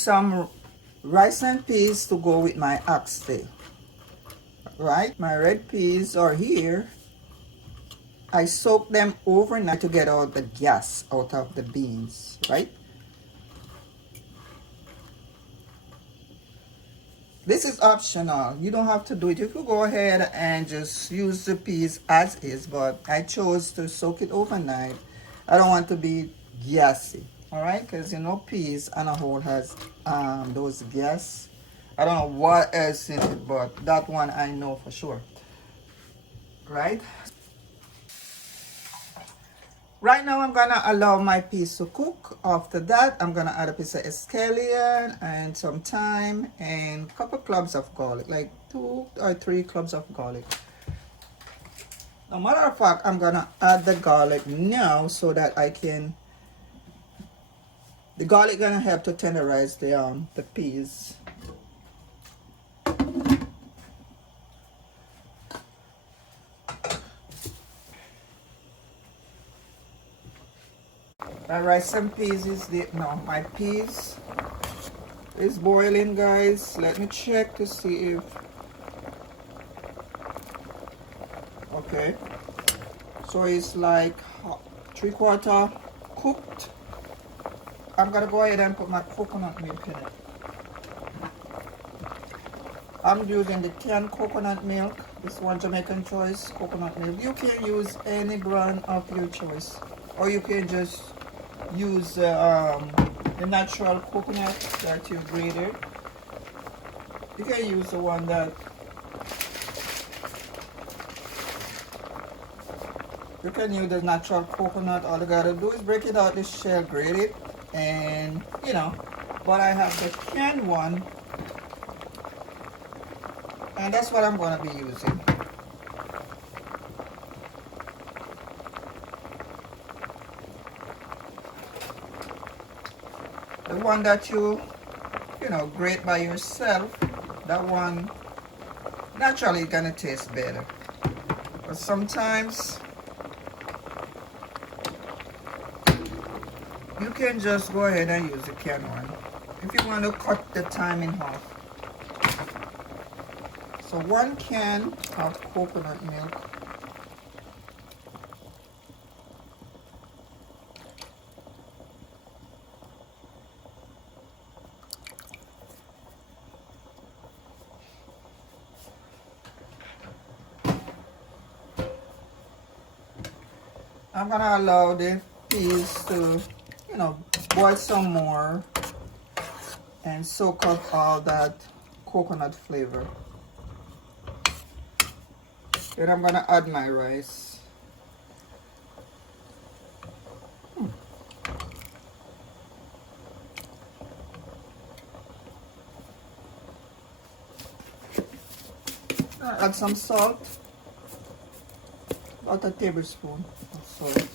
some rice and peas to go with my oxtail. Right, my red peas are here. I soak them overnight to get all the gas out of the beans, right? This is optional. You don't have to do it. You could go ahead and just use the peas as is, but I chose to soak it overnight. I don't want to be gassy, all right? Because you know peas on a whole has those gas. I don't know what else in it, but that one I know for sure, right? Right now I'm gonna allow my peas to cook. After that, I'm gonna add a piece of scallion and some thyme and a couple cloves of garlic, like 2 or 3 cloves of garlic. As a matter of fact, I'm gonna add the garlic now so that the garlic gonna help to tenderize the peas. My rice and peas no, my peas is boiling, guys. Let me check to see if, okay. So it's like 3/4 cooked. I'm gonna go ahead and put my coconut milk in it. I'm using the canned coconut milk. This one Jamaican choice coconut milk. You can use any brand of your choice, or you can just use the natural coconut that you grated. You can use the one that you can use the natural coconut. All you gotta do is break it out the shell, grate it, and you know. But I have the canned one, and that's what I'm gonna be using. The one that you know grate by yourself, that one naturally gonna taste better. But sometimes you can just go ahead and use the canned one if you want to cut the time in half. So 1 can of coconut milk. I'm gonna allow the peas to, you know, boil some more and soak up all that coconut flavor. Then I'm gonna add my rice. Add some salt, about a tablespoon of salt.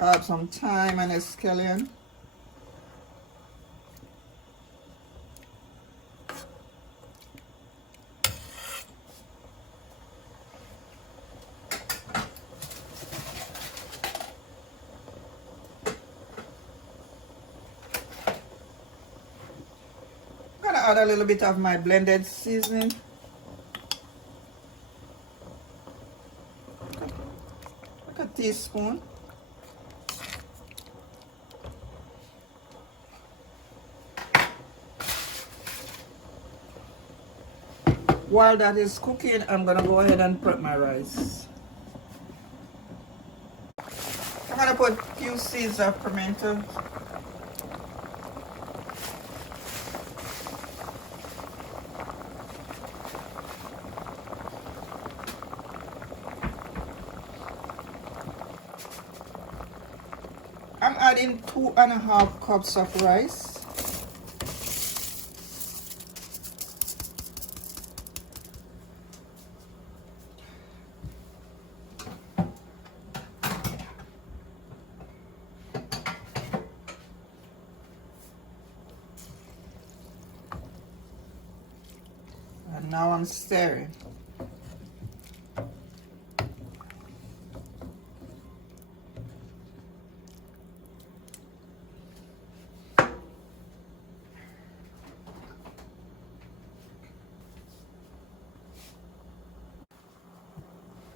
Add some thyme and scallion. I'm gonna add a little bit of my blended seasoning. Like a teaspoon. While that is cooking, I'm gonna go ahead and prep my rice. I'm gonna put a few seeds of pimento. I'm adding 2.5 cups of rice. And now I'm stirring.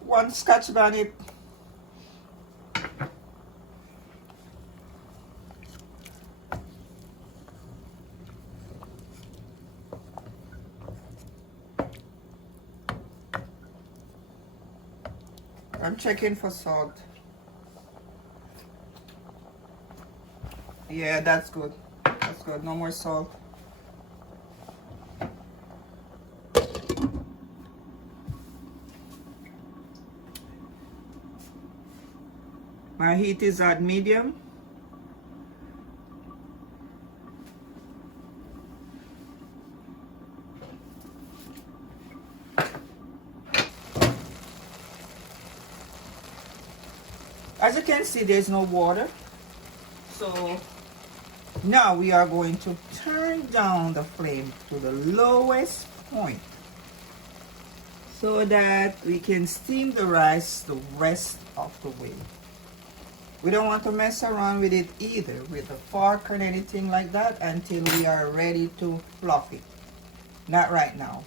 one Scotch bonnet. I'm checking for salt. Yeah, that's good. That's good. No more salt. My heat is at medium. As you can see, there's no water. So now we are going to turn down the flame to the lowest point so that we can steam the rice the rest of the way. We don't want to mess around with it either with the fork or anything like that until we are ready to fluff it. Not right now.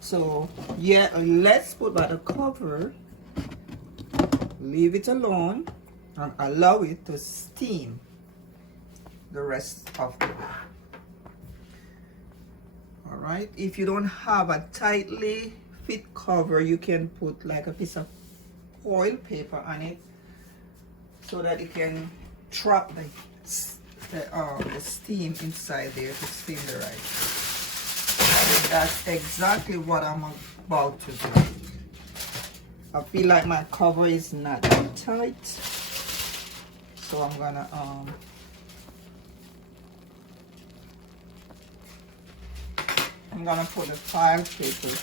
So yeah, let's put back the cover, leave it alone, and allow it to steam the rest of the way. All right, if you don't have a tightly fit cover, you can put like a piece of oil paper on it so that it can trap the steam inside there to steam the rice. And that's exactly what I'm about to do. I feel like my cover is not tight, so I'm gonna put the file paper,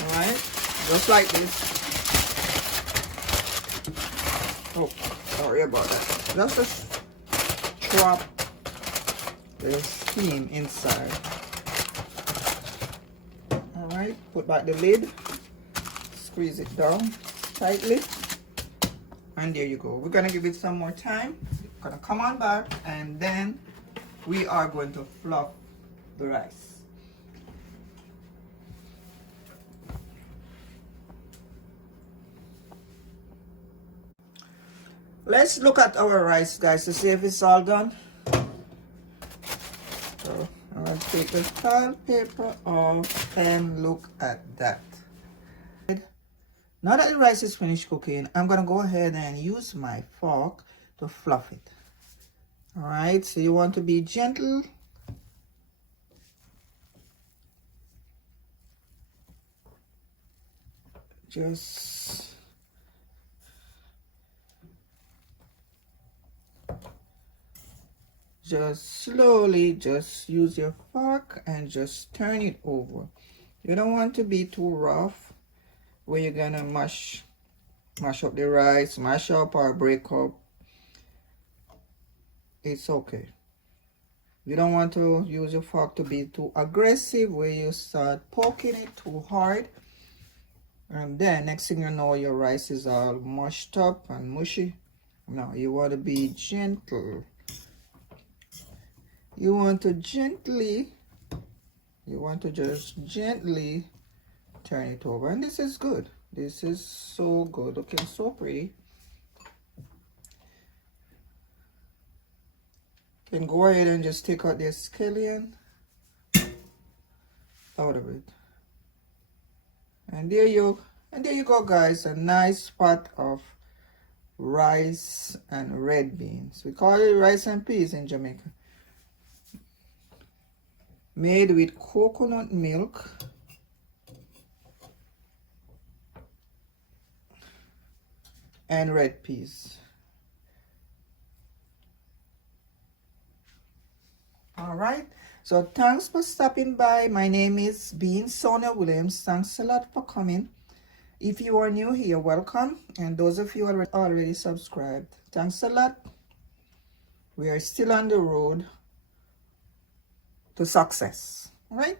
all right, just like this. Oh, sorry about that. Just trap the steam inside. All right, put back the lid, squeeze it down tightly, and there you go. We're gonna give it some more time. It's gonna come on back, and then we are going to fluff the rice. Let's look at our rice, guys, to see if it's all done. So I'm going to take the file paper off and look at that. Now that the rice is finished cooking, I'm going to go ahead and use my fork to fluff it. All right, so you want to be gentle. Just slowly just use your fork and just turn it over. You don't want to be too rough where you're gonna mash up the rice, mash up or break up. It's okay. You don't want to use your fork to be too aggressive where you start poking it too hard, and then next thing you know your rice is all mushed up and mushy. No, you want to be gentle. You want to just gently turn it over, and this is good. This is so good, looking so pretty. You can go ahead and just take out the scallion out of it, and there you go, guys. A nice pot of rice and red beans. We call it rice and peas in Jamaica. Made with coconut milk and red peas. All right, so thanks for stopping by. My name is Bean Sonia Williams. Thanks a lot for coming. If you are new here, welcome, and those of you already subscribed, thanks a lot. We are still on the road to success. All right,